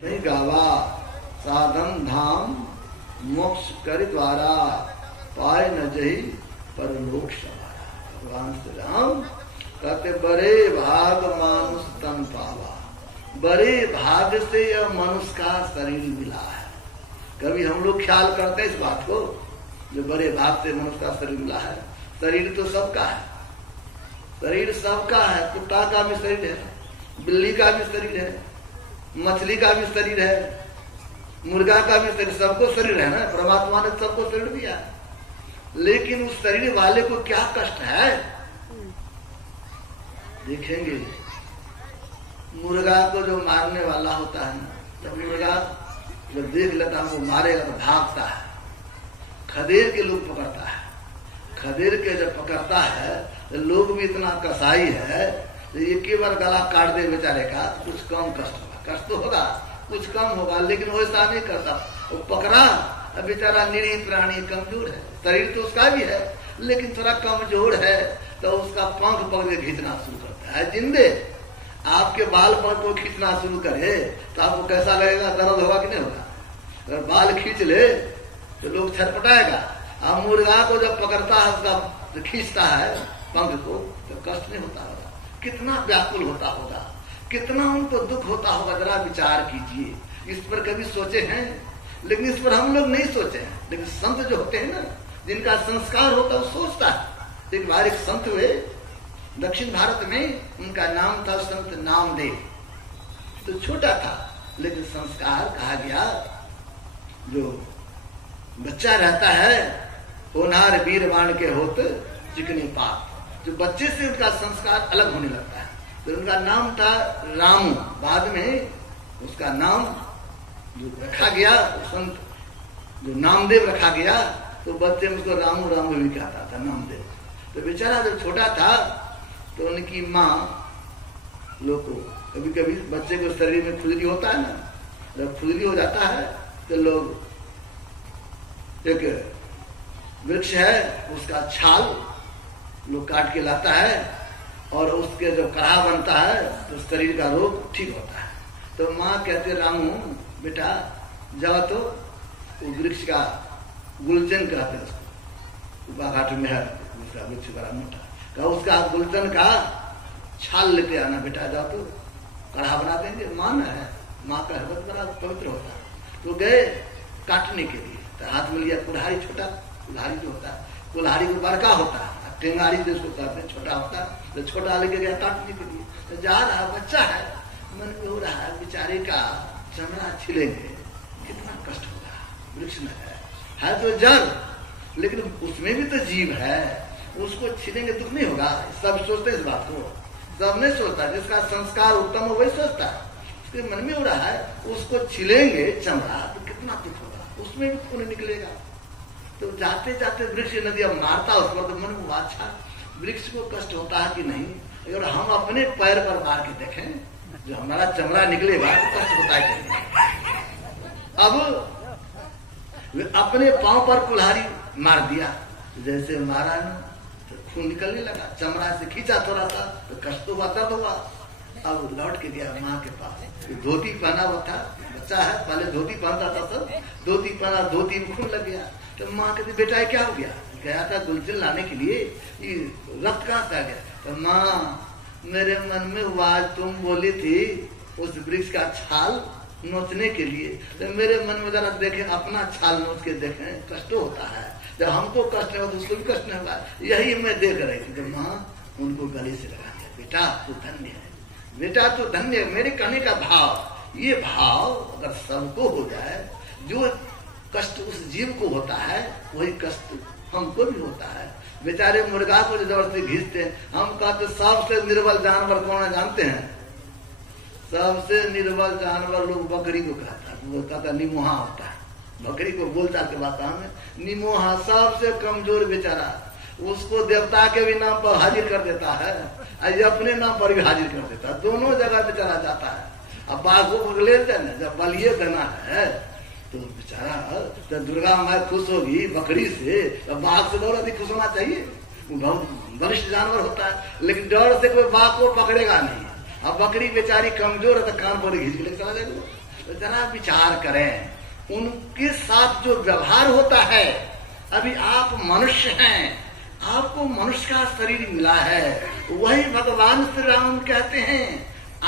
नहीं गावा साधन धाम मोक्ष कर द्वारा पाए न जही परलोक सवारा। भगवान श्री राम कहते बड़े भाग मानुष तन पावा, बड़े भाग से यह मनुष्य का शरीर मिला है। कभी हम लोग ख्याल करते हैं इस बात को, जो बड़े भाग से मनुष्य का शरीर मिला है। शरीर तो सबका है, शरीर सबका है। कुत्ता का भी शरीर है, बिल्ली का भी शरीर है, मछली का भी शरीर है, मुर्गा का भी शरीर, सबको शरीर है ना। परमात्मा ने सबको शरीर दिया है, लेकिन उस शरीर वाले को क्या कष्ट है देखेंगे। मुर्गा को जो मारने वाला होता है ना, जब मुर्गा जब देख लेता है वो मारेगा तो भागता है, खदेड़ के लोग पकड़ता है। खदेड़ के जब पकड़ता है तो लोग भी इतना कसाई है तो एक ही बार गला काट दे बेचारे का, कुछ कम कष्ट होगा। कष्ट तो होगा, कुछ कम होगा, लेकिन वैसा नहीं करता। वो पकड़ा, अब बेचारा निरीह प्राणी कमजोर है, शरीर तो उसका भी है लेकिन थोड़ा कमजोर है, तो उसका पंख पकड़ के खींचना शुरू करता है। जिंदे आपके बाल पंख को खींचना शुरू करे तो आपको कैसा लगेगा, दर्द होगा कि नहीं होगा? अगर बाल खींच ले तो लोग छटपटाएगा। अब मुर्गा को जब पकड़ता है, उसका खींचता है पंख को, तो कष्ट नहीं होता होगा। कितना व्याकुल होता होगा, कितना उनको दुख होता होगा, जरा विचार कीजिए। इस पर कभी सोचे हैं? लेकिन इस पर हम लोग नहीं सोचे हैं। लेकिन संत जो होते हैं ना, जिनका संस्कार होता है, वो सोचता है। एक बार एक संत हुए दक्षिण भारत में, उनका नाम था संत नामदेव। तो छोटा था, लेकिन संस्कार कहा गया, जो बच्चा रहता है होनार वीरवान के होत चिकनी पात, जो बच्चे से उनका संस्कार अलग होने लगता है। तो उनका नाम था रामू। बाद में उसका नाम जो रखा गया, संत जो नामदेव रखा गया, तो बच्चे में उसको रामू रामू भी कहता था, नामदेव। तो बेचारा जब छोटा था तो उनकी माँ लोग को कभी कभी बच्चे को शरीर में खुजली होता है ना, जब खुजली हो जाता है तो लोग एक वृक्ष है उसका छाल लोग काट के लाता है, और उसके जब काढ़ा बनता है तो शरीर का रोग ठीक होता है। तो माँ कहते रामू बेटा जाओ तो वो वृक्ष का गुलचन कहते हैं उसको, बाघाट में है उसका वृक्ष बड़ा मोटा, कहा उसका गुलचन का छाल लेते आना बेटा, जाओ तो काढ़ा बना देंगे। माँ न है, माँ का हृदय बड़ा पवित्र होता है। तो गए काटने के लिए, तो हाथ में लिया कुल्हाड़ी, छोटा कुल्हाड़ी जो होता है, कुल्हाड़ी को बड़का होता है, टेंगाड़ी जिसको कहते हैं छोटा होता है, तो छोटा लेके गया काटने के लिए। तो जा रहा बच्चा है, मन में हो रहा है बेचारे का चमड़ा छिलेंगे, कितना कष्ट होगा। वृक्ष में है तो जड़, लेकिन उसमें भी तो जीव है, उसको छिलेंगे दुख नहीं होगा। सब सोचते इस बात को, सब नहीं सोचता। जिसका संस्कार उत्तम हो वही सोचता है। उसके मन में हो रहा है उसको छिलेंगे चमड़ा तो कितना दुख होगा, उसमें भी खून निकलेगा। तो जाते जाते वृक्ष नदी अब मारता उस पर, तो मन में अच्छा वृक्ष को कष्ट होता है कि नहीं। अगर हम अपने पैर पर मार के देखें, जो हमारा चमड़ा निकलेगा तो कष्ट होता है कि नहीं। अब अपने पांव पर कुल्हाड़ी मार दिया, जैसे मारा ना तो खून निकलने लगा, चमड़ा से खींचा थोड़ा सा तो कष्ट तो हुआ, दर्द हुआ। अब लौट के गया माँ के पास, धोती पहना हुआ था, बच्चा है, पहले धोती पहनता था, सब धोती पहना, धोती में खून लग गया। तो माँ कहती बेटा क्या हो गया? गया था गुलचन लाने के लिए, ये रक्त कहाँ से आ गया? तो माँ मेरे मन में हुआ तुम बोली थी उस वृक्ष का छाल नोचने के लिए, तो मेरे मन में जरा देखें, अपना छाल नोच के देखें, कष्ट होता है। जब हमको कष्ट नहीं होता उसको भी कष्ट नहीं होगा, यही मैं देख रही थी। तो माँ उनको गले से लगा दिया, बेटा तू धन्य है, बेटा तू धन्य है। मेरे कहने का भाव, ये भाव अगर सबको हो जाए, जो कष्ट उस जीव को होता है वही कष्ट हमको भी होता है। बेचारे मुर्गा को जबरदस्ती घींचते हैं, हम कहते सबसे निर्बल जानवर कौन है जानते हैं? सबसे निर्बल जानवर लोग बकरी को कहता है, वो कहता निमोहा होता है। बकरी को बोलता के बात में निमोहा सबसे कमजोर बेचारा, उसको देवता के भी नाम पर हाजिर कर देता है, और अपने नाम पर भी हाजिर कर देता है, दोनों जगह बेचारा जाता है। अब बाघ को ले देना, जब बलिए देना है तो बेचारा, जब दुर्गा माँ खुश होगी बकरी से, तो बाघ से और अधिक खुश होना चाहिए। वो बहुत वरिष्ठ जानवर होता है, लेकिन डर से कोई बाघ को पकड़ेगा नहीं। अब बकरी बेचारी कमजोर है तो कान पर घींच के लेकर चला जाएगा। तो जरा विचार करें, उनके साथ जो व्यवहार होता है, अभी आप मनुष्य हैं, आपको मनुष्य का शरीर मिला है, वही भगवान श्री राम कहते हैं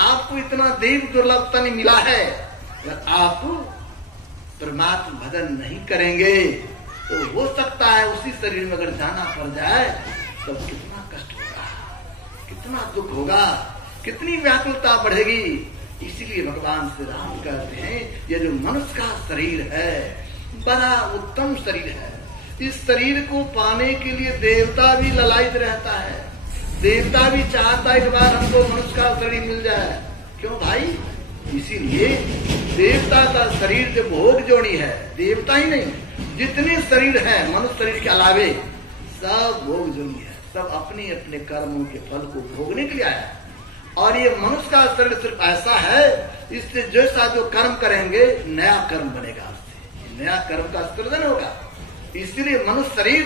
आपको इतना देव दुर्लभ तन मिला है, अगर आप परमात्मा भजन नहीं करेंगे तो हो सकता है उसी शरीर में अगर जाना पड़ जाए तो कितना कष्ट होगा, कितना दुख होगा, कितनी व्याकुलता बढ़ेगी। इसीलिए भगवान श्री राम कहते हैं ये जो मनुष्य का शरीर है बड़ा उत्तम शरीर है। इस शरीर को पाने के लिए देवता भी ललायित रहता है, देवता भी चाहता है एक बार हमको मनुष्य का शरीर मिल जाए। क्यों भाई? इसीलिए देवता का शरीर जो भोग जोड़ी है, देवता ही नहीं जितने शरीर है मनुष्य शरीर के अलावे सब भोग जोड़ी है, सब अपने अपने कर्मों के फल को भोगने के लिए आया है। और ये मनुष्य का शरीर सिर्फ ऐसा है, इससे जैसा जो कर्म करेंगे नया कर्म बनेगा, उससे नया कर्म का सृजन होगा। इसलिए मनुष्य शरीर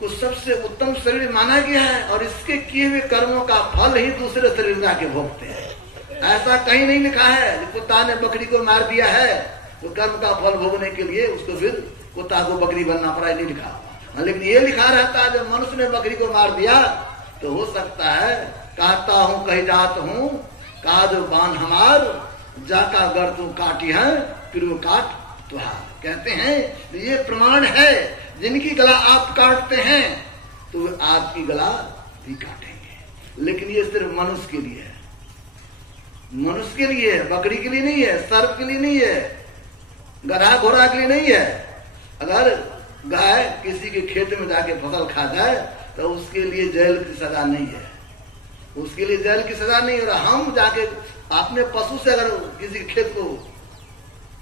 को सबसे उत्तम शरीर माना गया है और इसके किए हुए कर्मों का फल ही दूसरे शरीर जाके भोगते हैं। ऐसा कहीं नहीं लिखा है कुत्ता ने बकरी को मार दिया है तो कर्म का फल भोगने के लिए उसको फिर कुत्ता को बकरी बनना पड़ा, नहीं लिखा। लेकिन ये लिखा रहता है जब मनुष्य ने बकरी को मार दिया तो हो सकता है कहता हूँ कही जात हूँ कहा जो बान हमार जाका गर तू काटी है फिर वो काट तुहार। कहते हैं ये प्रमाण है जिनकी गला आप काटते हैं तो वे आपकी गला भी काटेंगे। लेकिन ये सिर्फ मनुष्य के लिए है, मनुष्य के लिए है, बकरी के लिए नहीं है, सर्प के लिए नहीं है, गधा घोड़ा के लिए नहीं है। अगर गाय किसी के खेत में जाके फसल खा जाए तो उसके लिए जेल की सजा नहीं है, उसके लिए जेल की सजा नहीं। और हम जाके अपने पशु से अगर किसी खेत को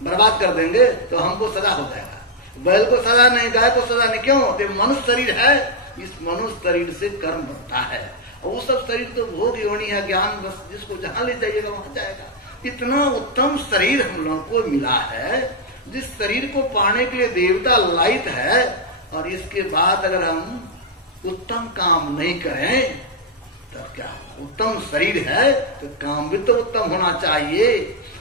बर्बाद कर देंगे तो हमको सजा हो जाएगा, बैल को सजा नहीं, गाय को सजा नहीं। क्यों? तो मनुष्य शरीर है, इस मनुष्य शरीर से कर्म बनता है और वो सब शरीर तो भोग योनि है, ज्ञान बस जिसको जहां ले जाइएगा वहां जाएगा। इतना उत्तम शरीर हम लोगों को मिला है, जिस शरीर को पाने के लिए देवता लायित है, और इसके बाद अगर हम उत्तम काम नहीं करें तब क्या? उत्तम शरीर है तो काम भी तो उत्तम होना चाहिए।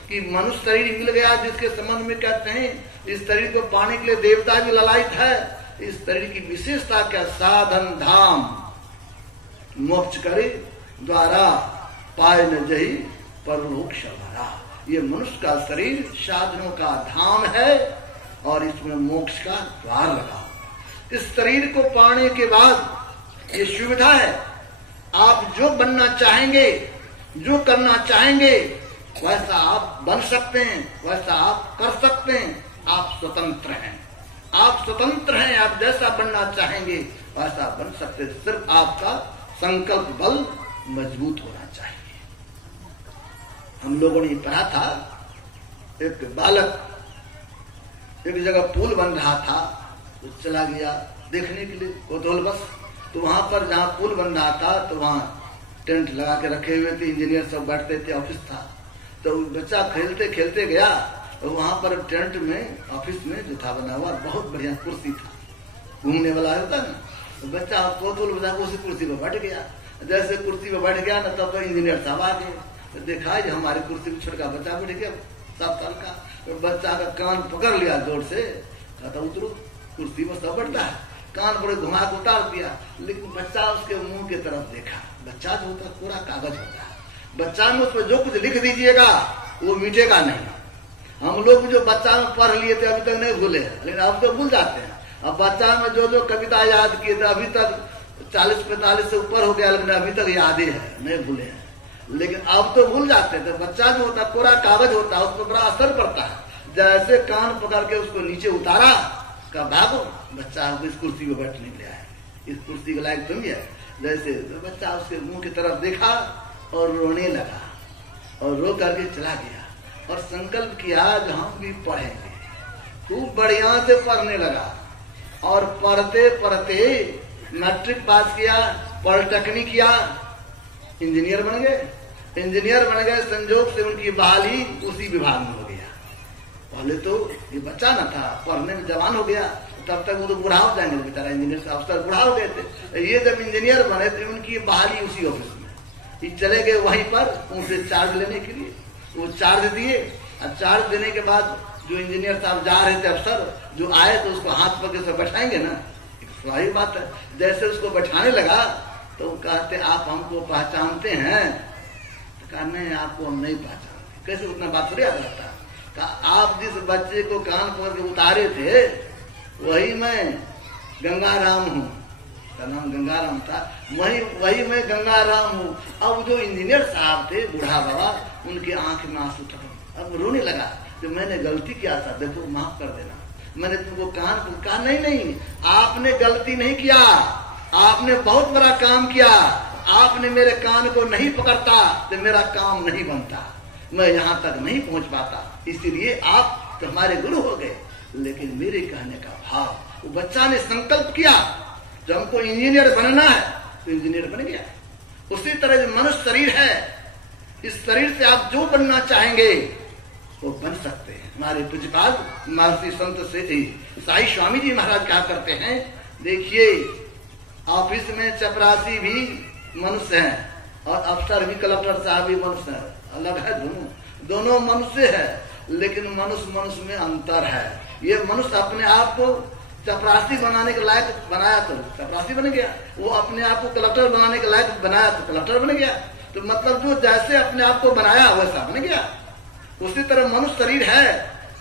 कि मनुष्य शरीर मिल गया जिसके संबंध में कहते हैं इस शरीर को पाने के लिए देवता भी ललायित है। इस शरीर की विशेषता क्या? साधन धाम मोक्ष करे द्वारा पाए न जही परलोक्ष भरा। ये मनुष्य का शरीर साधनों का धाम है और इसमें मोक्ष का द्वार लगा। इस शरीर को पाने के बाद ये सुविधा है, आप जो बनना चाहेंगे, जो करना चाहेंगे वैसा आप बन सकते हैं, वैसा आप कर सकते हैं। आप स्वतंत्र हैं, आप स्वतंत्र हैं, आप जैसा बनना चाहेंगे वैसा बन सकते हैं। सिर्फ आपका संकल्प बल मजबूत होना चाहिए। हम लोगों ने पढ़ा था, एक बालक एक जगह पुल बन रहा था, तो चला गया देखने के लिए कोतवाल बस। तो वहां पर जहाँ पुल बन रहा था तो वहाँ टेंट लगा के रखे हुए थे, इंजीनियर सब बैठते थे, ऑफिस था। तो बच्चा खेलते खेलते गया और वहां पर टेंट में ऑफिस में जो था बना हुआ बहुत बढ़िया कुर्सी था, घूमने वाला होता ना। तो बच्चा कोतवाल बजा के उसी कुर्सी पर बैठ गया। जैसे कुर्सी पर बैठ गया ना तब तो इंजीनियर साहब आ गए, तो देखा हमारी कुर्सी पर छोटा बच्चा बैठ गया 7 साल का। तो बच्चा का कान पकड़ लिया जोर से, कहता उतरो, कुर्सी पर सब बैठता है, कान पर घुमा के उतार दिया। लेकिन बच्चा उसके मुंह की तरफ देखा। बच्चा जो होता है पूरा कागज होता है, बच्चा में उसमें जो कुछ लिख दीजिएगा वो मिटेगा नहीं। हम लोग जो बच्चा में पढ़ लिए थे अभी तक नहीं भूले, लेकिन अब तो भूल जाते हैं। अब बच्चा में जो जो कविता याद किए थे अभी तक 40-45 से ऊपर हो गया, लेकिन अभी तक याद ही है, नहीं भूले हैं। लेकिन अब तो भूल जाते हैं। तो बच्चा जो होता है पूरा कागज होता है, उस पर बड़ा असर पड़ता है। जैसे कान पकड़ के उसको नीचे उतारा, का भागो, बच्चा इस कुर्सी पर बैठने के लिए आया, इस कुर्सी के लायक तुम ही है। जैसे तो बच्चा उसके मुंह की तरफ देखा और रोने लगा और रो करके चला गया और संकल्प किया जो हम भी पढ़ेंगे। खूब बढ़िया से पढ़ने लगा और पढ़ते पढ़ते मैट्रिक पास किया, पॉलिटेक्निक किया, इंजीनियर बन गए। इंजीनियर बन गए, संजोग से उनकी बहाली उसी विभाग में हो गया। पहले तो ये बच्चा न था, पढ़ने में जवान हो गया, तब तक वो तो बूढ़ा हो जाएंगे बेचारा, इंजीनियर से अफसर बूढ़ा हो गए थे। ये जब इंजीनियर बने थे उनकी बहाली उसी ऑफिस में, ये चले गए वहीं पर उनसे चार्ज लेने के लिए। वो चार्ज दिए अब चार्ज देने के बाद जो इंजीनियर साहब जा रहे थे अफसर, जो आए तो उसको हाथ पकड़ से बैठाएंगे ना, एक स्वाभाविक बात है। जैसे उसको बैठाने लगा तो कहते आप हमको पहचानते हैं? तो कहा नहीं, आपको हम नहीं पहचानते। कैसे? उतना बात थोड़ी याद रखता। कहा आप जिस बच्चे को कान पकड़ के उतारे थे वही मैं गंगाराम हूँ, का नाम गंगाराम था, वही मैं गंगाराम हूँ। अब जो इंजीनियर साहब थे बूढ़ा बाबा, उनकी आंख में आंसू टपक, अब रोने लगा जो मैंने गलती किया था, देखो माफ कर देना, मैंने तुमको कान को कहा नहीं, आपने गलती नहीं किया, आपने बहुत बड़ा काम किया, आपने मेरे कान को नहीं पकड़ता तो मेरा काम नहीं बनता, मैं यहाँ तक नहीं पहुँच पाता, इसीलिए आप तो हमारे गुरु हो गए। लेकिन मेरे कहने का भाव, वो बच्चा ने संकल्प किया जब हमको इंजीनियर बनना है तो इंजीनियर बन गया। उसी तरह जो मनुष्य शरीर है, इस शरीर से आप जो बनना चाहेंगे वो बन सकते हैं। हमारे पूज्यपाद महर्षि संत से साई स्वामी जी महाराज कहा करते हैं, देखिए ऑफिस में चपरासी भी मनुष्य हैं और अफसर भी, कलेक्टर साहब भी मनुष्य है, अलग है, दोनों मनुष्य है, लेकिन मनुष्य में अंतर है। ये मनुष्य अपने आप को चपरासी बनाने के लायक बनाया तो चपरासी बन गया, वो अपने आप को कलेक्टर बनाने के लायक बनाया तो कलेक्टर बन गया। तो मतलब जो जैसे अपने आप को बनाया वैसा बन गया। उसी तरह मनुष्य शरीर है,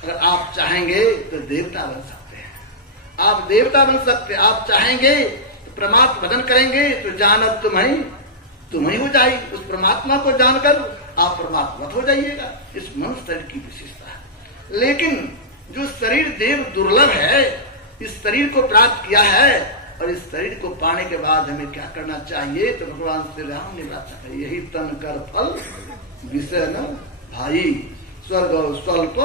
अगर आप चाहेंगे तो देवता बन सकते हैं, आप देवता बन सकते हैं। आप चाहेंगे तो परमात्मा भजन करेंगे तो जानब तुम ही हो जाए, उस परमात्मा को जानकर आप परमात्मा हो जाइएगा। इस मनुष्य शरीर की विशेषता है। लेकिन जो शरीर देव दुर्लभ है, इस शरीर को प्राप्त किया है और इस शरीर को पाने के बाद हमें क्या करना चाहिए? तो भगवान श्री राम ने बात कही, यही तन कर फल विषय न भाई, स्वर्ग और स्वल्प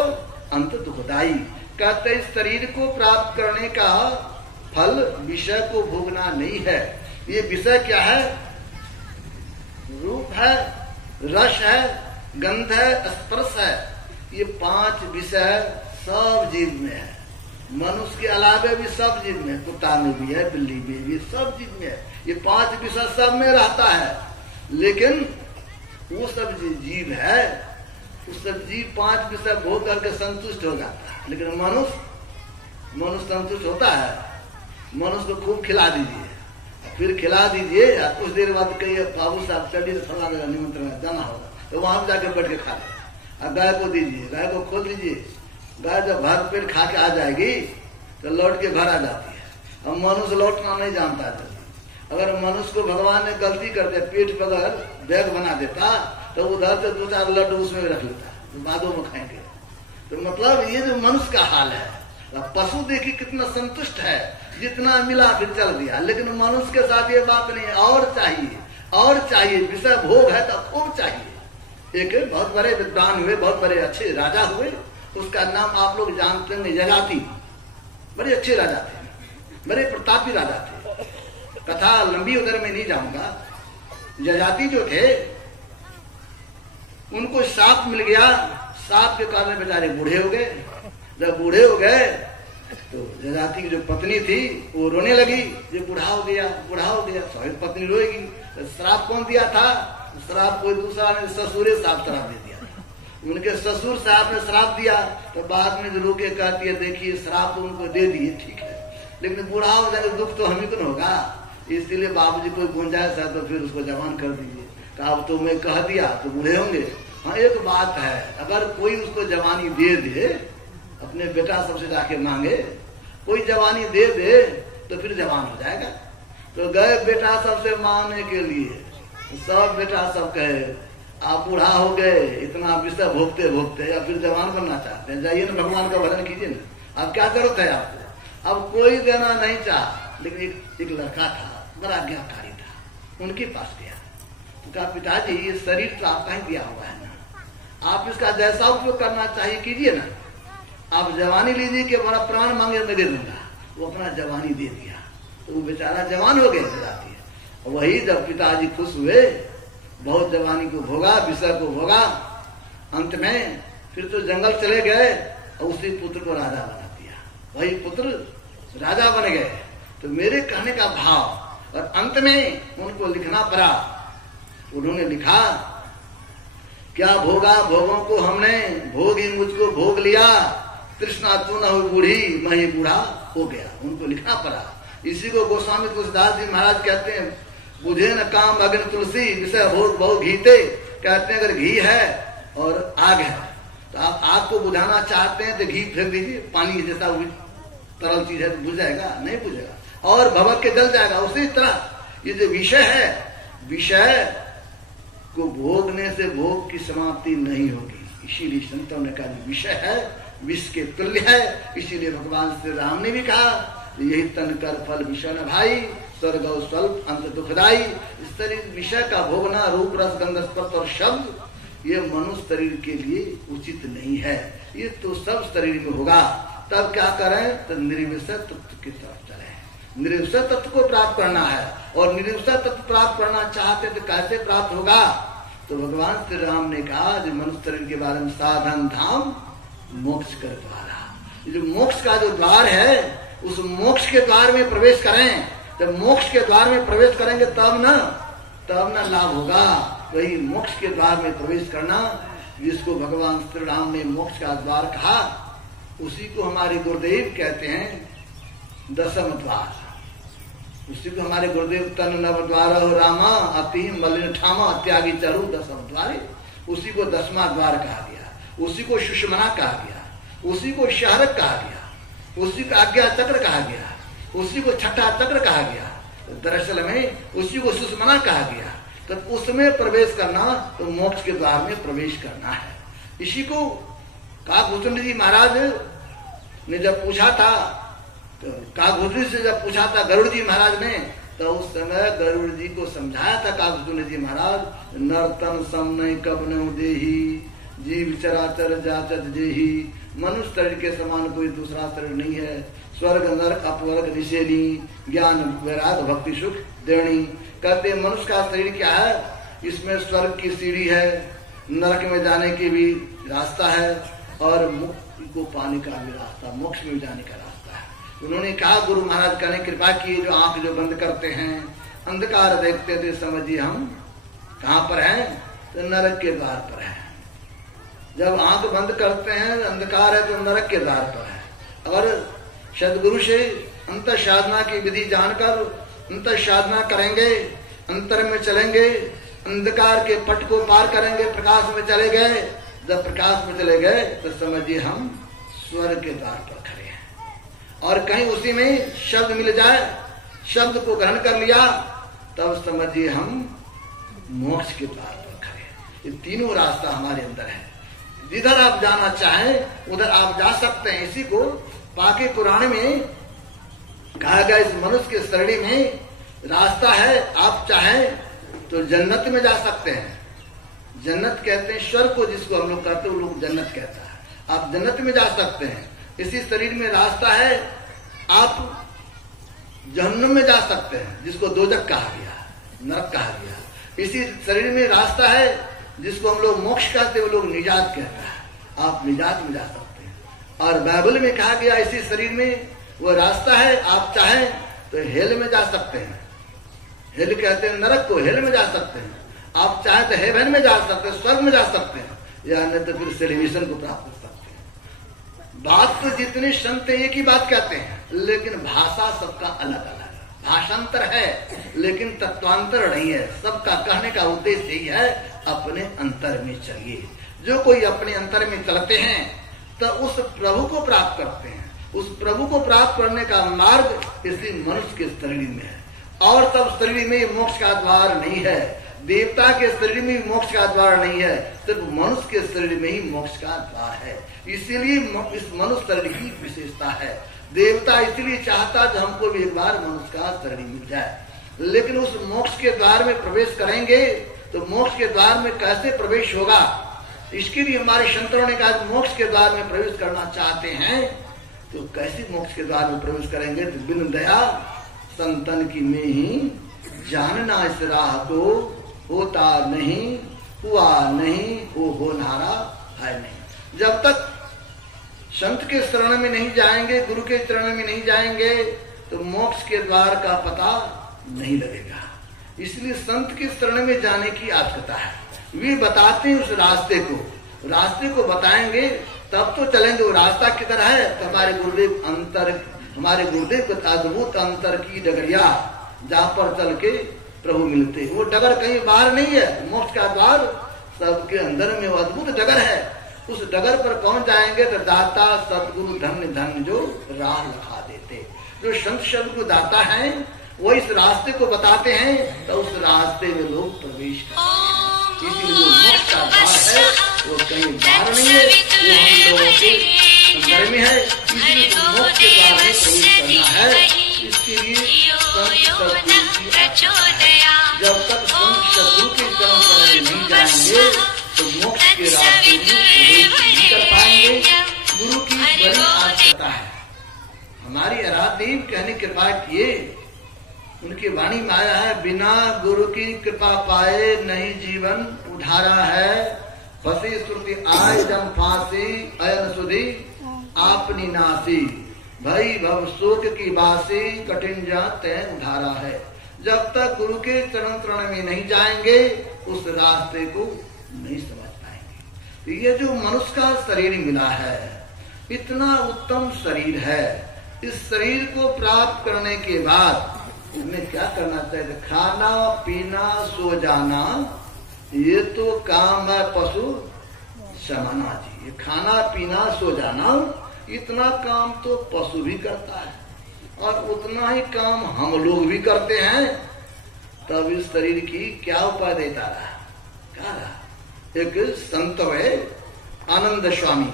अंत दुखदाई। कहते इस शरीर को प्राप्त करने का फल विषय को भोगना नहीं है। ये विषय क्या है? रूप है, रस है, गंध है, स्पर्श है। ये 5 विषय सब जीव में है, मनुष्य के अलावे भी सब जीव में, कुत्ता में भी है, बिल्ली में भी, सब जीव में है। ये 5 विषय सब में रहता है, लेकिन वो सब जीव है, उस सब जीव 5 विषय भोग करके संतुष्ट हो जाता है। लेकिन मनुष्य संतुष्ट होता है? मनुष्य को खूब खिला दीजिए, फिर खिला दीजिए, कुछ देर बाद कहिए बाबू साहब चलिए तो फला जगह निमंत्रण जाना होगा, तो वहां जाके बैठ के खा ले। और गाय को दीजिए, गाय को खोल दीजिए, गाय जब भर पेट खा के आ जाएगी तो लौट के घर आ जाती है। अब मनुष्य लौटना नहीं जानता जल्दी। अगर मनुष्य को भगवान ने गलती कर दिया, पेट पर अगर बैग बना देता तो उधर से 2-4 लड्डू उसमें रख लेता, तो बादों में खाएंगे। तो मतलब ये जो मनुष्य का हाल है। पशु देखिए कितना संतुष्ट है, जितना मिला फिर चल दिया। लेकिन मनुष्य के साथ ये बात नहीं, और चाहिए, विषय भोग है तो खूब चाहिए। एक बहुत बड़े विद्वान हुए, बहुत बड़े अच्छे राजा हुए, उसका नाम आप लोग जानते हैं यजाति। बड़े अच्छे राजा थे, बड़े प्रतापी राजा थे। कथा लंबी उधर में नहीं जाऊंगा। यजाति जो थे उनको साप मिल गया, साप के कारण बेचारे बूढ़े हो गए। जब बूढ़े हो गए तो यजाति की जो पत्नी थी वो रोने लगी, जो बूढ़ा हो गया। स्वाभाविक पत्नी रोएगी। तो श्राप कौन दिया था? श्राप कोई दूसरा ने, ससुरे साहब श्राप दे दिया। उनके ससुर साहब ने श्राप दिया। तो बाद में जो रोके कहती है, देखिए श्राप तो उनको दे दिए, ठीक है, लेकिन बूढ़ा हो जाए दुख तो हम ही को होगा, इसलिए बाबूजी कोई गुंजाइश है तो फिर उसको जवान कर दीजिए। तो अब तो मैं कह दिया तो बूढ़े होंगे। हाँ, एक बात है, अगर कोई उसको जवानी दे दे, अपने बेटा सबसे जाके मांगे, कोई जवानी दे दे तो फिर जवान हो जाएगा। तो गए बेटा सबसे मांगने के लिए, सब बेटा सब कहे आप बूढ़ा हो गए, इतना विषय भोगते या फिर जवान बनना चाहते हैं, जाइए ना भगवान का भजन कीजिए ना, अब क्या जरूरत है आपको। अब कोई देना नहीं चाह, लेकिन एक लड़का था, बड़ा ज्ञाकारी था, उनके पास गया तो कहा पिताजी ये शरीर तो आपका ही दिया हुआ है ना, आप इसका जैसा उपयोग करना चाहिए कीजिए ना, आप जवानी लीजिए कि हमारा प्राण मांगे मैं दे दूंगा। वो अपना जवानी दे दिया तो वो बेचारा जवान हो गया। वही जब पिताजी खुश हुए, बहुत जवानी को भोगा, विषय को भोगा, अंत में फिर तो जंगल चले गए और उसी पुत्र को राजा बना दिया। वही पुत्र राजा बन गए। तो मेरे कहने का भाव, और अंत में उनको लिखना पड़ा, उन्होंने लिखा क्या भोगा भोगों को हमने, भोग ही मुझको भोग लिया, तृष्णा तू न हुई बूढ़ी, मैं ही बूढ़ा हो गया। उनको लिखना पड़ा। इसी को गोस्वामी तुलसीदास जी महाराज कहते हैं, बुझे न काम अग्नि तुलसी, विषय भोग बहु घीते। कहते हैं अगर घी है और आग है तो आप आग को बुझाना चाहते हैं तो घी फेंक दीजिए, पानी जैसा तरल चीज है तो बुझ जाएगा? नहीं बुझेगा, और भभक के जल जाएगा। उसी तरह ये जो विषय है, विषय को भोगने से भोग की समाप्ति नहीं होगी। इसीलिए संतों ने कहा विषय है विष के तुल्य है। इसीलिए भगवान श्री राम ने भी कहा यही तन कर फल विषय न भाई, स्वर्ग स्वल्प अंत दुखदाई। इस तरह विषय का भोगना, रूप रस गंध स्पर्श और शब्द, ये मनुष्य शरीर के लिए उचित नहीं है। ये तो सब शरीर में होगा। तब क्या करें? तो निर्विषय तत्व की तरफ चले। निर्विषय तत्व को प्राप्त करना है, और निर्विषय तत्व प्राप्त करना चाहते तो कैसे प्राप्त होगा? तो भगवान श्री राम ने कहा जो मनुष्य शरीर के बारे में, साधन धाम मोक्ष कर द्वारा। जो मोक्ष का जो द्वार है, उस मोक्ष के द्वार में प्रवेश करें। जब मोक्ष के द्वार में प्रवेश करेंगे तब न लाभ होगा। वही मोक्ष के द्वार में प्रवेश करना, जिसको भगवान श्री राम ने मोक्ष का द्वार कहा, उसी को हमारे गुरुदेव कहते हैं दशम द्वार। उसी को हमारे गुरुदेव तन नव द्वार हो रामा, अति मलिन ठामा त्यागी चरु दशम द्वार। उसी को दसवां द्वार कहा गया, उसी को सुषमना कहा गया, उसी को शहरक कहा गया, उसी को आज्ञा चक्र कहा गया, उसी को छठा चक्र कहा गया। तो दरअसल में उसी को सुषमना कहा गया। तो उसमें प्रवेश करना तो मोक्ष के द्वार में प्रवेश करना है। इसी को काकभूषण जी महाराज ने जब पूछा था, तो काकभूषण से जब पूछा था गरुड़ जी महाराज ने, तो उस समय गरुड़ जी को समझाया था काकभूषण जी महाराज, नर्तन सम नहीं कब न देही, जीव चराचर जाचत जेही। मनुष्य शरीर के समान कोई दूसरा शरीर नहीं है। स्वर्ग नरक अपवर्ग निषेधी, ज्ञान वैराग भक्ति सुख देणी। कहते मनुष्य का शरीर क्या है? इसमें स्वर्ग की सीढ़ी है, नरक में जाने की भी रास्ता है, और मुक्ति को पाने का भी रास्ता, मोक्ष में जाने का रास्ता है। उन्होंने कहा, गुरु महाराज कहने कृपा की, जो आंख जो बंद करते हैं, अंधकार देखते थे, समझिए हम कहाँ पर हैं? तो नरक के द्वार पर है। जब आंख बंद करते हैं, अंधकार है, तो नरक के द्वार पर है। और सदगुरु से अंतर साधना की विधि जानकर अंतर साधना करेंगे, अंतर में चलेंगे, अंधकार के पट को पार करेंगे, प्रकाश में चले गए। जब प्रकाश में चले गए तो समझिए हम स्वर्ग के द्वार पर खड़े हैं। और कहीं उसी में शब्द मिल जाए, शब्द को ग्रहण कर लिया, तब समझिए हम मोक्ष के द्वार पर खड़े हैं। ये तीनों रास्ता हमारे अंदर है। जिधर आप जाना चाहें उधर आप जा सकते हैं। इसी को पाके पुराण में कहा गया, इस मनुष्य के शरीर में रास्ता है। आप चाहें तो जन्नत में जा सकते हैं। जन्नत कहते हैं स्वर्ग को, जिसको हम लोग कहते हैं, वो लोग जन्नत कहता है। आप जन्नत में जा सकते हैं। इसी शरीर में रास्ता है, आप जहन्नुम में जा सकते हैं, जिसको दोजख कहा गया, नरक कहा गया। इसी शरीर में रास्ता है, जिसको हम लोग मोक्ष कहते हैं, वो लोग निजात कहता है। आप निजात में जा सकते हैं। और बाइबल में कहा गया, इसी शरीर में वो रास्ता है, आप चाहें तो हेल में जा सकते हैं। हेल कहते हैं नरक को, हेल में जा सकते हैं। आप चाहें तो हेवन में जा सकते हैं, स्वर्ग में जा सकते हैं, या नहीं तो फिर सेलिब्रेशन को प्राप्त कर सकते हैं। बात तो जितने संत एक ही बात कहते हैं, लेकिन भाषा सबका अलग अलग है। भाषांतर है लेकिन तत्वांतर नहीं है। सबका कहने का उद्देश्य यही है, अपने अंतर में चलिए। जो कोई अपने अंतर में चलते हैं तो उस प्रभु को प्राप्त करते हैं। उस प्रभु को प्राप्त करने का मार्ग इसी मनुष्य के शरीर में है। और सब शरीर में मोक्ष का द्वार नहीं है। देवता के शरीर में मोक्ष का द्वार नहीं है, सिर्फ मनुष्य के शरीर में ही मोक्ष का द्वार है। इसीलिए इस मनुष्य शरीर की विशेषता है। देवता इसलिए चाहता जो हमको भी एक बार मनुष्य का शरीर मिल जाए। लेकिन उस मोक्ष के द्वार में प्रवेश करेंगे तो मोक्ष के द्वार में कैसे प्रवेश होगा? इसके लिए हमारे संतों ने कहा, मोक्ष के द्वार में प्रवेश करना चाहते हैं तो कैसे मोक्ष के द्वार में प्रवेश करेंगे? तो बिन दया संतन की में ही जानना इस राह को, होता नहीं हुआ नहीं हो नारा है नहीं। जब तक संत के शरण में नहीं जाएंगे, गुरु के चरण में नहीं जाएंगे, तो मोक्ष के द्वार का पता नहीं लगेगा। इसलिए संत के शरण में जाने की आवश्यकता है। वे बताते हैं उस रास्ते को बताएंगे तब तो चलेंगे। वो रास्ता किधर है? तो हमारे गुरुदेव को अद्भुत अंतर की डगरिया, जहाँ पर चल के प्रभु मिलते। वो डगर कहीं बाहर नहीं है, मोक्ष का द्वार सबके अंदर में वो अद्भुत डगर है। उस डगर पर पहुंच जाएंगे तो दाता सतगुरु धन्य धन्य जो राह लखा देते। जो संत शब्द को दाता है वो इस रास्ते को बताते हैं, तो उस रास्ते में लोग प्रवेश करते हैं। इसलिए जो मोक्ष का द्वार है वो कहीं बाहर नहीं है, वो हम लोगों के अंदर में है। इसलिए मोक्ष के द्वार में प्रवेश करना है। इसके लिए जब तक संत सद्गुरु के चरण पर नहीं जाएंगे तो मोक्ष के रास्ते में प्रवेश नहीं कर पाएंगे। गुरु की बड़ी आवश्यकता है। हमारी आराध्य देव कहने कृपा किए, उनकी वाणी में आया है, बिना गुरु की कृपा पाए नहीं जीवन उधारा है। फंसी श्रुति आय जम फांसी अयन सुधी आपनी नासी, भई भव शोक की बासी कठिन जाते उधारा है। जब तक गुरु के चरण में नहीं जाएंगे उस रास्ते को नहीं समझ पाएंगे। ये जो मनुष्य का शरीर मिला है, इतना उत्तम शरीर है, इस शरीर को प्राप्त करने के बाद इसमें क्या करना चाहिए? खाना पीना सो जाना, ये तो काम है पशु समाना जी। ये खाना पीना सो जाना, इतना काम तो पशु भी करता है और उतना ही काम हम लोग भी करते हैं। तब इस शरीर की क्या उपाय देता रहा? क्या रहा? एक संत है आनंद स्वामी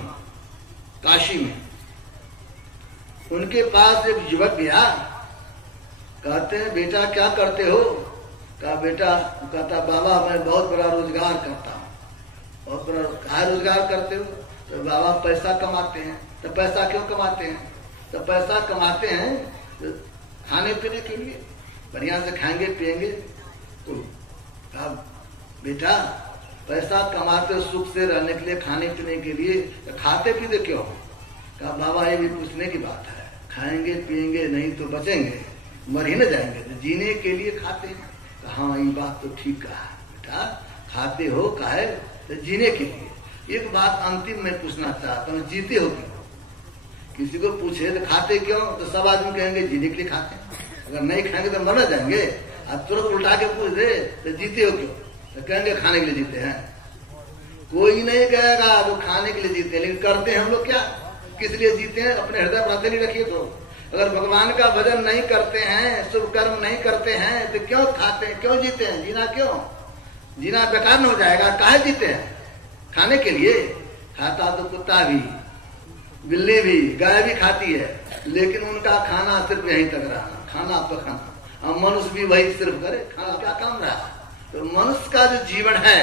काशी में, उनके पास एक युवक गया। कहते हैं बेटा क्या करते हो? कहा बेटा, कहता बाबा मैं बहुत बड़ा रोजगार करता हूँ। बहुत बड़ा क्या रोजगार करते हो? तो बाबा पैसा कमाते हैं। तो पैसा क्यों कमाते हैं? तो पैसा कमाते हैं तो खाने पीने के लिए, बढ़िया से खाएंगे पिएंगे। तो कहा बेटा पैसा कमाते हो सुख से रहने के लिए, खाने पीने के लिए, तो खाते पीते क्यों? कहा बाबा ये भी पूछने की बात है, खाएंगे पिएंगे नहीं तो बचेंगे, मर ही न जाएंगे, तो जीने के लिए खाते हैं। तो हाँ ये बात तो ठीक कहा बेटा, खाते हो काहे? तो जीने के लिए। एक बात अंतिम मैं पूछना चाहता हूँ, जीते हो क्यों? किसी को पूछे तो खाते क्यों? तो सब आदमी कहेंगे जीने के लिए खाते हैं। अगर नहीं खाएंगे तो मर न जाएंगे। अब तुरंत उल्टा के पूछ दे तो जीते हो क्यों? तो कहेंगे खाने के लिए जीते हैं। कोई नहीं कहेगा वो खाने के लिए जीते, लेकिन करते हैं हम लोग क्या, किस लिए जीते हैं? अपने हृदय पर हथेली रखिए। तो अगर भगवान का भजन नहीं करते हैं, शुभ कर्म नहीं करते हैं, तो क्यों खाते हैं, क्यों जीते हैं? जीना क्यों? जीना बेकार न हो जाएगा। काहे जीते हैं? खाने के लिए। खाता तो कुत्ता भी, बिल्ली भी, गाय भी खाती है, लेकिन उनका खाना सिर्फ यहीं तक रहा, खाना पकाना। और मनुष्य भी वही सिर्फ करे, खाना क्या काम रहा? तो मनुष्य का जो जीवन है,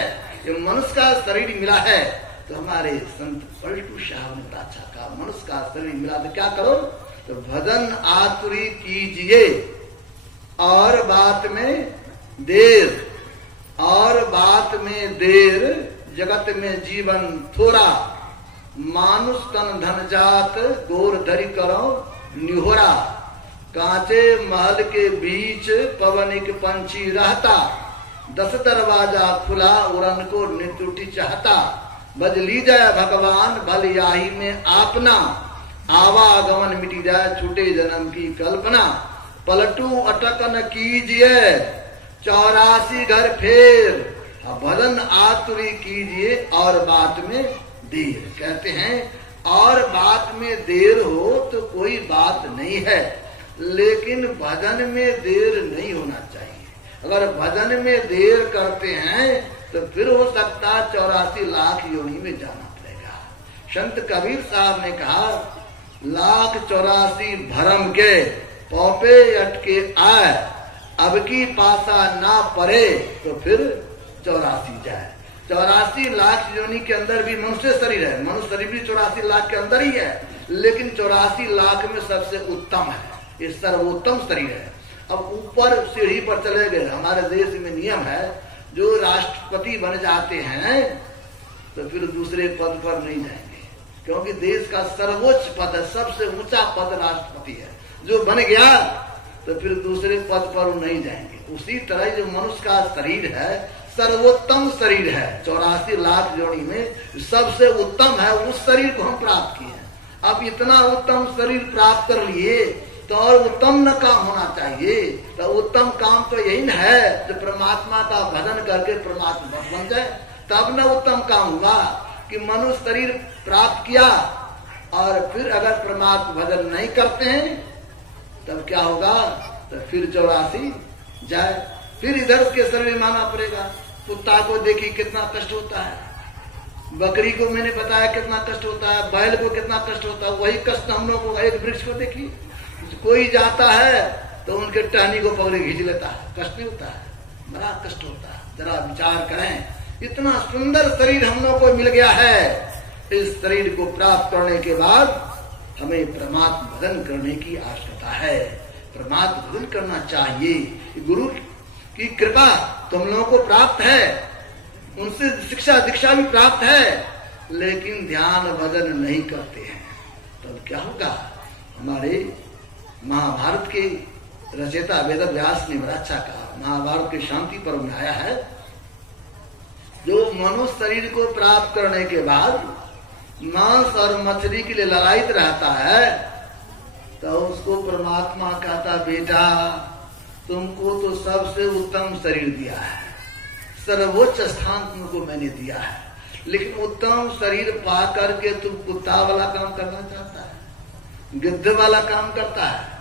जो मनुष्य का शरीर मिला है, तो हमारे संत पलटू साहब ने अच्छा कहा, मनुष्य का शरीर मिला तो क्या करो? तो भजन आतुरी कीजिए और बात में देर, और बात में देर, जगत में जीवन थोड़ा, मानुष तन धन जात गोर धरी करो निहोरा, कांचे महल के बीच पवनिक पंछी रहता, 10 दरवाजा खुला उड़न को नित्युटी चाहता, बज ली जाए भगवान भल याही में आपना, आवागमन मिटी जाए छूटे जन्म की कल्पना, पलटू अटकन कीजिए 84 घर फेर, भजन आतुरी कीजिए और बात में देर। कहते हैं और बात में देर हो तो कोई बात नहीं है, लेकिन भजन में देर नहीं होना चाहिए। अगर भजन में देर करते हैं तो फिर हो सकता 84 लाख योनि में जाना पड़ेगा। संत कबीर साहब ने कहा, लाख 84 भरम के पौपे अटके आए, अब की पासा ना पड़े तो फिर 84 जाए। 84 लाख योनि के अंदर भी मनुष्य शरीर है, मनुष्य शरीर भी 84 लाख के अंदर ही है, लेकिन 84 लाख में सबसे उत्तम है, ये सर्वोत्तम शरीर है। अब ऊपर सीढ़ी पर चले गए। हमारे देश में नियम है, जो राष्ट्रपति बन जाते हैं तो फिर दूसरे पद पर नहीं जाएंगे, क्योंकि देश का सर्वोच्च पद है, सबसे ऊंचा पद राष्ट्रपति है। जो बन गया तो फिर दूसरे पद पर नहीं जाएंगे। उसी तरह जो मनुष्य का शरीर है सर्वोत्तम शरीर है। 84 लाख योनि में सबसे उत्तम है, उस शरीर को हम प्राप्त किए। अब इतना उत्तम शरीर प्राप्त कर लिए तो और उत्तम न काम होना चाहिए। तो उत्तम काम तो यही न है जो परमात्मा का भजन करके परमात्मा बन जाए, तब न उत्तम काम हुआ। कि मनुष्य शरीर प्राप्त किया और फिर अगर परमात्मा भजन नहीं करते हैं तब क्या होगा? तो फिर 84 जाए, फिर इधर के शरीर में आना पड़ेगा। कुत्ता को देखिए कितना कष्ट होता है, बकरी को मैंने बताया कितना कष्ट होता है, बैल को कितना कष्ट होता है। वही कष्ट हम लोग को, एक वृक्ष को देखिए, कोई जाता है तो उनके टहनी को पकड़े खींच लेता है, कष्ट नहीं होता है? बड़ा कष्ट होता है। जरा विचार करें, इतना सुंदर शरीर हम लोग को मिल गया है। इस शरीर को प्राप्त करने के बाद हमें परमात्मा भजन करने की आवश्यकता है, परमात्मा भजन करना चाहिए। गुरु की कृपा तुम लोगों को प्राप्त है, उनसे शिक्षा दीक्षा भी प्राप्त है, लेकिन ध्यान भजन नहीं करते हैं, तब क्या होगा? हमारे महाभारत के रचयिता वेद व्यास ने बड़ा अच्छा कहा। महाभारत के शांति पर्व में आया है, जो मनुष्य शरीर को प्राप्त करने के बाद मांस और मछली के लिए ललायित रहता है, तो उसको परमात्मा कहता, बेटा तुमको तो सबसे उत्तम शरीर दिया है, सर्वोच्च स्थान तुमको मैंने दिया है, लेकिन उत्तम शरीर पा करके तुम कुत्ता वाला काम करना चाहता है, गिद्ध वाला काम करता है।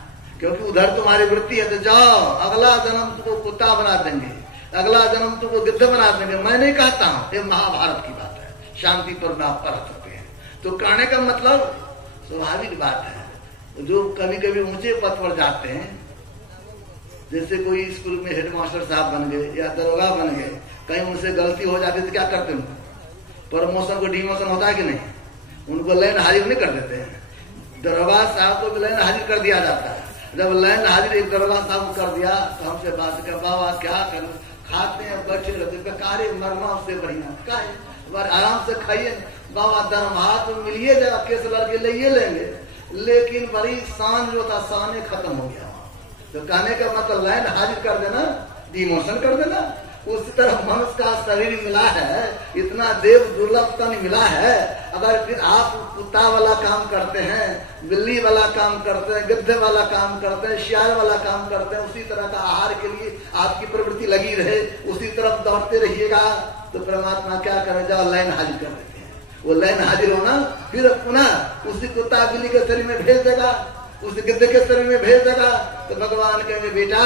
क्योंकि उधर तुम्हारी वृत्ति है, तो जाओ अगला जन्म तुमको कुत्ता बना देंगे, अगला जन्म तुमको गिद्ध बना देंगे। मैं नहीं कहता हूँ, ये महाभारत की बात है, शांति पर आप पढ़ सकते हैं। तो कहने का मतलब स्वाभाविक बात है। जो कभी कभी ऊंचे पद पर जाते हैं, जैसे कोई स्कूल में हेडमास्टर साहब बन गए या दरोगा बन गए, कहीं उनसे गलती हो जाती तो क्या करते हैं? प्रमोशन को डिमोशन होता है कि नहीं? उनको लाइन हाजिर नहीं कर देते हैं। दरोगा साहब को भी लाइन हाजिर कर दिया जाता है। जब लाइन हाजिर एक दरोगा साहब कर दिया तो हमसे बात कर, बाबा क्या कर, खाते हैं बैठे रहते, बेकारे मरना उससे बढ़िया का है, आराम से खाइए बाबा, दरमाहा तो मिलिए जाएगा, केस लड़के ले लेंगे, लेकिन बड़ी शान जो था शान खत्म हो गया। तो कहने का मतलब लाइन हाजिर कर देना, डिमोशन कर देना। उसी तरह मनुष्य का शरीर मिला है, इतना देव दुर्लभ तन मिला है। अगर फिर आप कुत्ता वाला काम करते हैं, बिल्ली वाला काम करते हैं, गिद्ध वाला काम करते हैं, शियार वाला काम करते हैं, उसी तरह का आहार के लिए आपकी प्रवृत्ति लगी रहे, उसी तरफ दौड़ते रहिएगा, तो परमात्मा क्या करे? जाओ लाइन हाजिर कर देते हैं। वो लाइन हाजिर होना फिर पुनः उसी कुत्ता बिल्ली के शरीर में भेज देगा, उस गिद्ध के शरीर में भेज देगा। तो भगवान कहेंगे, बेटा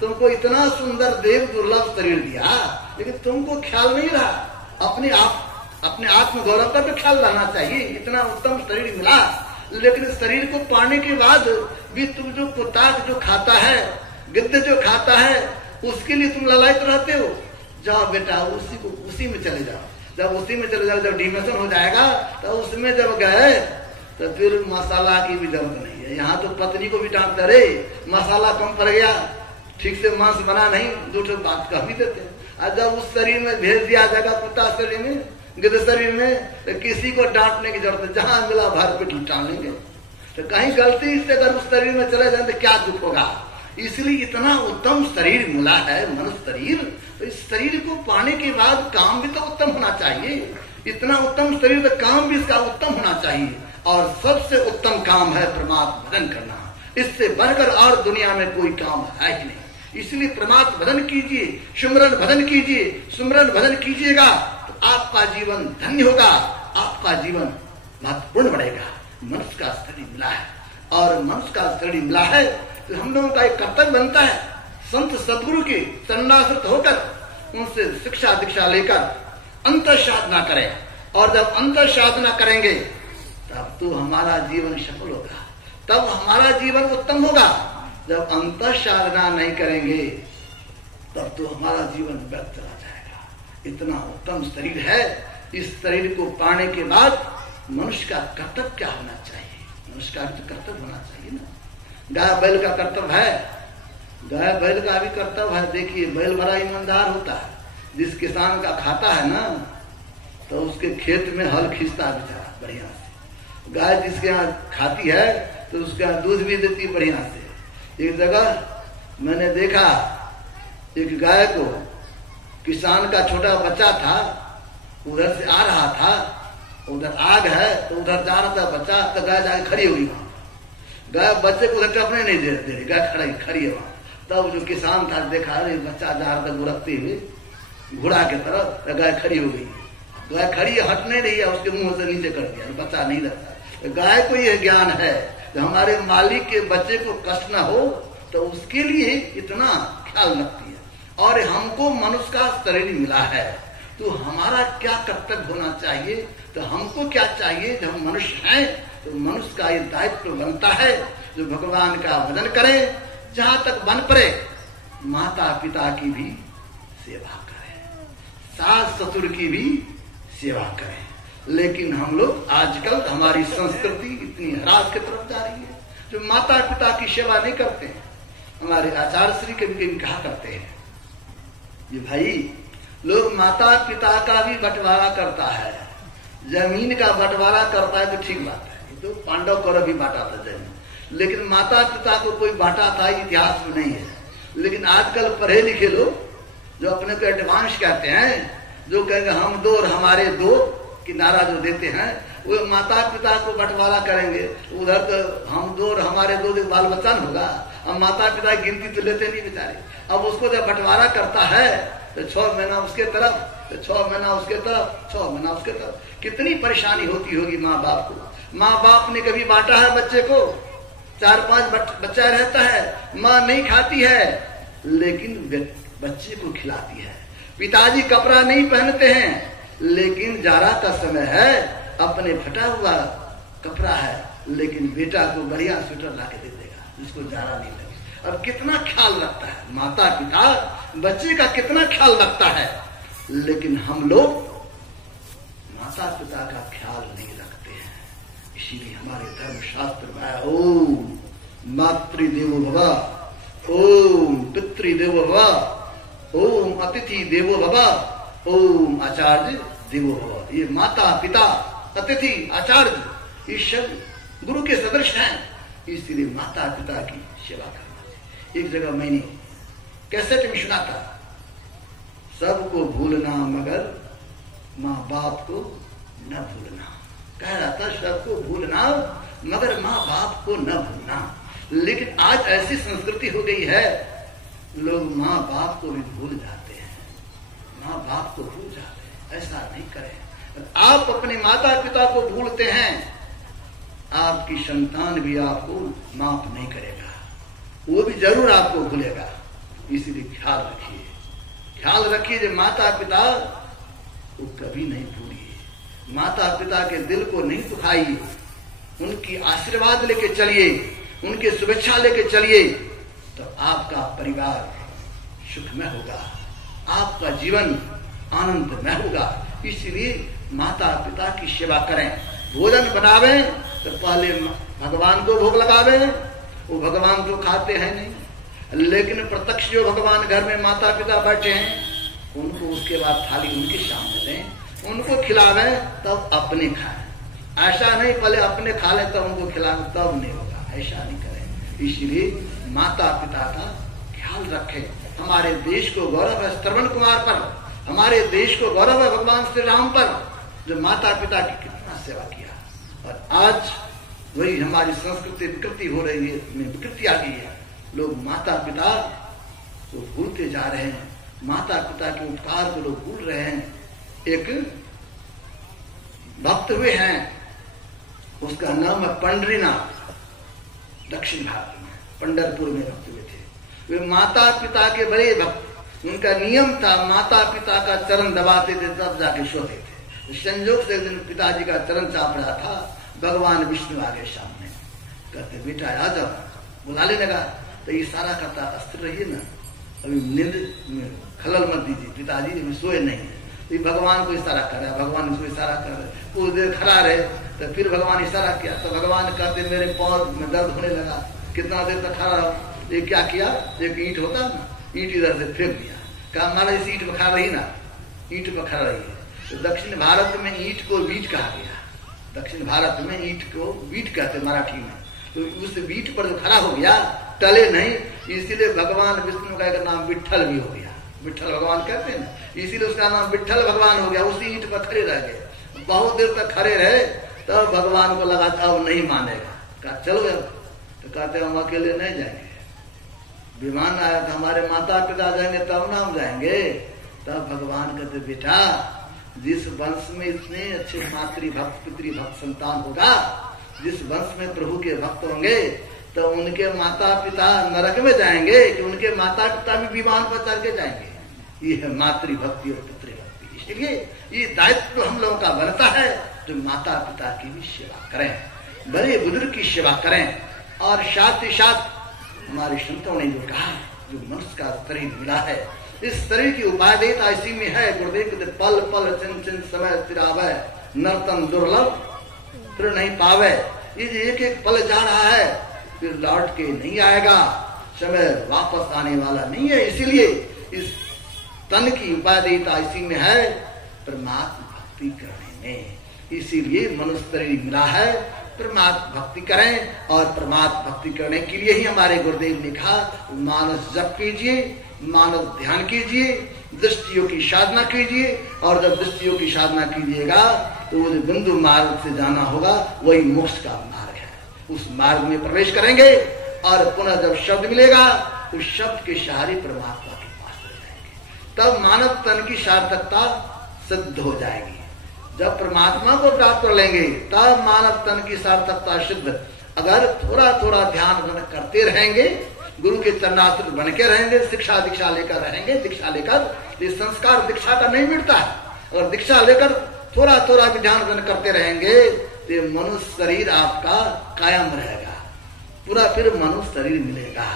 तुमको इतना सुंदर देव दुर्लभ शरीर दिया, लेकिन तुमको ख्याल नहीं रहा। अपने आत्म गौरव का तो ख्याल रहना चाहिए। इतना उत्तम शरीर मिला, लेकिन शरीर को पाने के बाद भी तुम जो कुत्ता जो खाता है, गिद्ध जो खाता है, उसके लिए तुम ललायित रहते हो। जाओ बेटा उसी में चले जाओ। जब उसी में चले जाओ, जब डिमोशन हो जाएगा तो उसमें जब गए तो फिर मसाला की भी जरूरत नहीं है। यहाँ तो पत्नी को भी डांटता, रे मसाला कम पड़ गया, ठीक से मांस बना नहीं, दूसरे बात कह भी देते हैं। और जब उस शरीर में भेज दिया जाएगा, कुत्ता शरीर में, गिद्ध शरीर में, तो किसी को डांटने की जरूरत है, जहां मिला भर पेट टाल लेंगे। तो कहीं गलती से अगर उस शरीर में चले जाए तो क्या दुख होगा? इसलिए इतना उत्तम शरीर मिला है मनुष्य शरीर, तो इस शरीर को पाने के बाद काम भी तो उत्तम होना चाहिए। इतना उत्तम शरीर, तो काम भी इसका उत्तम होना चाहिए। और सबसे उत्तम काम है परमात्मा भजन करना। इससे बढ़कर और दुनिया में कोई काम है ही नहीं। इसलिए परमात्मा भजन कीजिए, सुमरन भजन कीजिए। सुमरन भजन कीजिएगा तो आपका जीवन धन्य होगा, आपका जीवन महत्वपूर्ण बढ़ेगा। मनुष्य का शरीर मिला है, और मनुष्य का शरीर मिला है तो हम लोगों का एक कर्तव्य बनता है, संत सदगुरु के शरणाश्रित होकर उनसे शिक्षा दीक्षा लेकर अंतर साधना करें। और जब अंतर साधना करेंगे तब तो हमारा जीवन सफल होगा, तब हमारा जीवन उत्तम होगा। जब अंतर साधना नहीं करेंगे तब तो हमारा जीवन व्यर्थ चला जाएगा। इतना उत्तम शरीर है, इस शरीर को पाने के बाद मनुष्य का कर्तव्य क्या होना चाहिए? मनुष्य का तो कर्तव्य होना चाहिए ना। गाय बैल का कर्तव्य है, गाय बैल का भी कर्तव्य है। देखिए बैल बड़ा ईमानदार होता है, जिस किसान का खाता है ना, तो उसके खेत में हल खींचता है बेचारा बढ़िया से। गाय जिसके यहाँ खाती है तो उसके यहाँ दूध भी देती है बढ़िया से। एक जगह मैंने देखा एक गाय को किसान का छोटा बच्चा था, उधर से आ रहा था, उधर आग है तो उधर जा रहा था बच्चा, तो गाय जाके खड़ी हुई वहां। गाय बच्चे को उधर टपने नहीं दे रही, गाय खड़ी है वहां। तब जो किसान था देखा, अरे बच्चा जा रहा था गुरकते हुए घोड़ा के तरफ, तो गाय खड़ी हो गई। गाय खड़ी हटने रही है, उसके मुंह से नीचे कर दिया, बच्चा नहीं रहता। गाय को यह ज्ञान है कि हमारे मालिक के बच्चे को कष्ट न हो, तो उसके लिए इतना ख्याल रखती है। और हमको मनुष्य का शरीर मिला है, तो हमारा क्या कर्तव्य होना चाहिए? तो हमको क्या चाहिए? जब हम मनुष्य हैं तो मनुष्य का ये दायित्व बनता है जो भगवान का भजन करे, जहां तक बन पड़े माता पिता की भी सेवा करें, सास ससुर की भी सेवा करें। लेकिन हम लोग आजकल हमारी संस्कृति इतनी ह्रास की तरफ जा रही है, जो माता पिता की सेवा नहीं करते हैं। हमारे आचार्य श्री कभी कहा करते हैं, ये भाई लोग माता पिता का भी बंटवारा करता है, जमीन का बंटवारा करता है तो ठीक बात है, तो पांडव कौरव भी बांटा था जमीन, लेकिन माता पिता को कोई बांटा था इतिहास में नहीं है। लेकिन आजकल पढ़े लिखे लोग जो अपने को एडवांस कहते हैं, जो कहेंगे हम दो और हमारे दो की नारा जो देते हैं, वो माता पिता को बंटवारा करेंगे। उधर तो हम दो और हमारे दो बाल बच्चा होगा, अब माता पिता की गिनती तो लेते नहीं बेचारे। अब उसको जब बंटवारा करता है तो 6 महीना उसके तरफ, तो 6 महीना उसके तरफ, 6 महीना उसके तरफ। कितनी परेशानी होती होगी माँ बाप को। माँ बाप ने कभी बांटा है बच्चे को? 4-5 बच्चा रहता है, माँ नहीं खाती है लेकिन बच्चे को खिलाती है। पिताजी कपड़ा नहीं पहनते हैं, लेकिन जाड़ा का समय है, अपने फटा हुआ कपड़ा है, लेकिन बेटा को बढ़िया स्वेटर ला के दे देगा जिसको जाड़ा नहीं लगे। अब कितना ख्याल रखता है माता पिता, बच्चे का कितना ख्याल रखता है। लेकिन हम लोग माता पिता का ख्याल नहीं रखते हैं। इसीलिए हमारे धर्म शास्त्र में ओम मातृदेवो भव, ओम पितृदेवो भव, ओम अतिथि देवो भव, ओम आचार्य देवो भव। ये माता पिता अतिथि आचार्य ये सब गुरु के सदृश हैं, इसलिए माता पिता की सेवा करना चाहिए। एक जगह मैंने कैसेट में सुना था, सबको भूलना मगर माँ बाप को न भूलना। कह रहा था सबको भूलना मगर माँ बाप को न भूलना। लेकिन आज ऐसी संस्कृति हो गई है, लोग माँ बाप को भी भूल जाते हैं, माँ बाप को भूल जाते हैं। ऐसा नहीं करें। आप अपने माता पिता को भूलते हैं, आपकी संतान भी आपको माफ नहीं करेगा, वो भी जरूर आपको भूलेगा। इसलिए ख्याल रखिए, ख्याल रखिए जो माता पिता को कभी नहीं भूलिए, माता पिता के दिल को नहीं दुखाइए, उनकी आशीर्वाद लेके चलिए, उनकी शुभेच्छा लेके चलिए, तो आपका परिवार सुखमय होगा, आपका जीवन आनंदमय होगा। इसलिए माता पिता की सेवा करें। भोजन बनावे तो पहले भगवान को भोग लगावे, वो भगवान तो खाते हैं नहीं, लेकिन प्रत्यक्ष जो भगवान घर में माता पिता बैठे हैं उनको उसके बाद थाली उनके सामने दें, उनको खिलावे तब अपने खाएं। ऐसा नहीं पहले अपने खा ले तब उनको खिलावे, तब नहीं होगा, ऐसा नहीं करें। इसलिए माता पिता का ख्याल रखें। हमारे देश को गौरव है श्रवण कुमार पर, हमारे देश को गौरव है भगवान श्री राम पर, जो माता पिता की कितना सेवा किया। और आज वही हमारी संस्कृति विकृति हो रही है, विकृति आ गई है। लोग माता पिता को भूलते जा रहे हैं, माता पिता के उपकार को लोग भूल रहे हैं। एक भक्त हुए हैं, उसका नाम है पंडरीनाथ, दक्षिण भारत में पंढरपुर में भक्त हुए थे। वे माता पिता के बड़े भक्त, उनका नियम था माता पिता का चरण दबाते थे तब जाके सोते थे। संयोग से एक दिन पिताजी का चरण चाप रहा था, भगवान विष्णु आ गए सामने, कहते बेटा आ जाओ, बुलाने लगा तो इशारा करता अस्थिर रहिए ना, अभी नींद में खलल मत दीजिए, पिताजी अभी सोए नहीं है। तो भगवान को इशारा कर रहा है, भगवान उसको इशारा कर रहे, कुछ देर खड़ा रहे तो फिर भगवान इशारा किया तो भगवान कहते मेरे पाँव में दर्द होने लगा, कितना देर तक खड़ा रहा। ये क्या किया, एक ईंट होता ना, ईंट इधर से फेंक दिया, कहा हमारा इस ईंट पर खड़ा रही ना, ईंट पर खड़ा रही है। तो दक्षिण भारत में ईंट को बीट कहा गया, दक्षिण भारत में ईंट को बीट कहते मराठी में। तो उस बीट पर जो खड़ा हो गया टले नहीं, इसलिए भगवान विष्णु का एक नाम विट्ठल भी हो गया, विठल भगवान कहते हैं ना, इसीलिए उसका नाम विठल भगवान हो गया। उसी ईंट पर खड़े रह गए, बहुत देर तक खड़े रहे, तब भगवान को लगा था अब नहीं मानेगा, कहा चलो अब। तो कहते हम अकेले नहीं जाएंगे, विमान आया था, हमारे माता पिता जाएंगे तब ना हम जाएंगे। तब भगवान कहते बेटा, जिस वंश में इतने अच्छे मातृभक्त पितृभक्त संतान होगा, जिस वंश में प्रभु के भक्त होंगे, तो उनके माता पिता नरक में जाएंगे कि उनके माता पिता भी विमान पर चढ़ के जाएंगे। ये है मातृभक्ति और पितृभक्ति। इसलिए ये दायित्व हम लोगों का बनता है, जो माता पिता की भी सेवा करें, बड़े बुजुर्ग की सेवा करें। और साथ ही साथ हमारे संतों ने जो कहा, जो मनुष्य का शरीर मिला है, इस शरीर की उपादेयता इसी में है। गुरुदेव कहते पल पल चिन चिन समय स्थिरावै, नर्तन दुर्लभ फिर नहीं पावे। ये एक एक पल जा रहा है, फिर लौट के नहीं आएगा, समय वापस आने वाला नहीं है। इसीलिए इस तन की उपादेयता इसी में है, परमात्मा भक्ति करने में। इसीलिए मनुष्य शरीर मिला है, परमात्मा भक्ति करें। और परमात्मा भक्ति करने के लिए ही हमारे गुरुदेव ने कहा, मानस जप कीजिए, मानस ध्यान कीजिए, दृष्टियों की साधना कीजिए। और जब दृष्टियों की साधना कीजिएगा तो वो जो बिंदु मार्ग से जाना होगा, वही मोक्ष का मार्ग है। उस मार्ग में प्रवेश करेंगे और पुनः जब शब्द मिलेगा, उस शब्द के सहारे परमात्मा के पास हो जाएंगे। तब मानव तन की सार्थकता सिद्ध हो जाएगी। जब परमात्मा को प्राप्त कर लेंगे, तब मानव तन की सार्थकता सिद्ध। अगर थोड़ा थोड़ा ध्यान करते रहेंगे, गुरु के चरणाश्रित बन के रहेंगे, शिक्षा दीक्षा लेकर रहेंगे, दीक्षा लेकर, ये संस्कार दीक्षा का नहीं मिटता है। अगर दीक्षा लेकर थोड़ा थोड़ा भी ध्यान करते रहेंगे, तो मनुष्य शरीर आपका कायम रहेगा, पूरा फिर मनुष्य शरीर मिलेगा।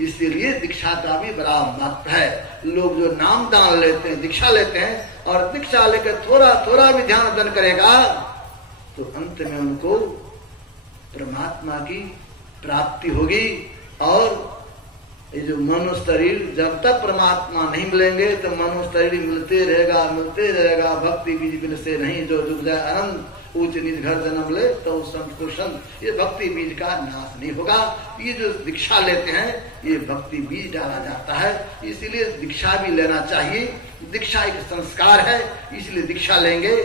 इसीलिए दीक्षा का भी बड़ा महत्व है। लोग जो नाम दान लेते हैं, दीक्षा लेते हैं, और दीक्षा लेकर थोड़ा थोड़ा भी ध्यान दान करेगा, तो अंत में उनको परमात्मा की प्राप्ति होगी। और ये जो मनुष्य शरीर, जब तक परमात्मा नहीं मिलेंगे तो मनुष्य शरीर मिलते रहेगा। भक्ति बीज बिन से नहीं जो डूब जाए अनंत, ऊंच नीच घर जन्म ले तो संत। ये भक्ति बीज का नाश नहीं होगा। ये जो दीक्षा लेते हैं, ये भक्ति बीज डाला जाता है। इसीलिए दीक्षा भी लेना चाहिए। दीक्षा एक संस्कार है, इसलिए दीक्षा लेंगे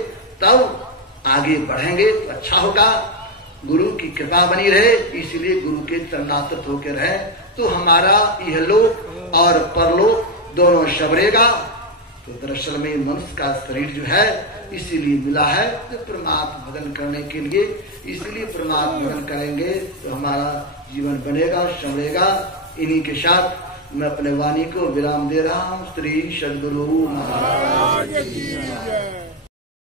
तब आगे बढ़ेंगे तो अच्छा होगा। गुरु की कृपा बनी रहे, इसीलिए गुरु के चरणाश्रित होकर रहे, तो हमारा इहलोक और परलोक दोनों संवरेगा। तो दरअसल में मनुष्य का शरीर जो है इसीलिए मिला है, तो परमात्मा भजन करने के लिए। इसीलिए परमात्मा भजन करेंगे तो हमारा जीवन बनेगा, संवरेगा। इन्हीं के साथ मैं अपने वाणी को विराम दे रहा हूँ। श्री सद्गुरु महाराज।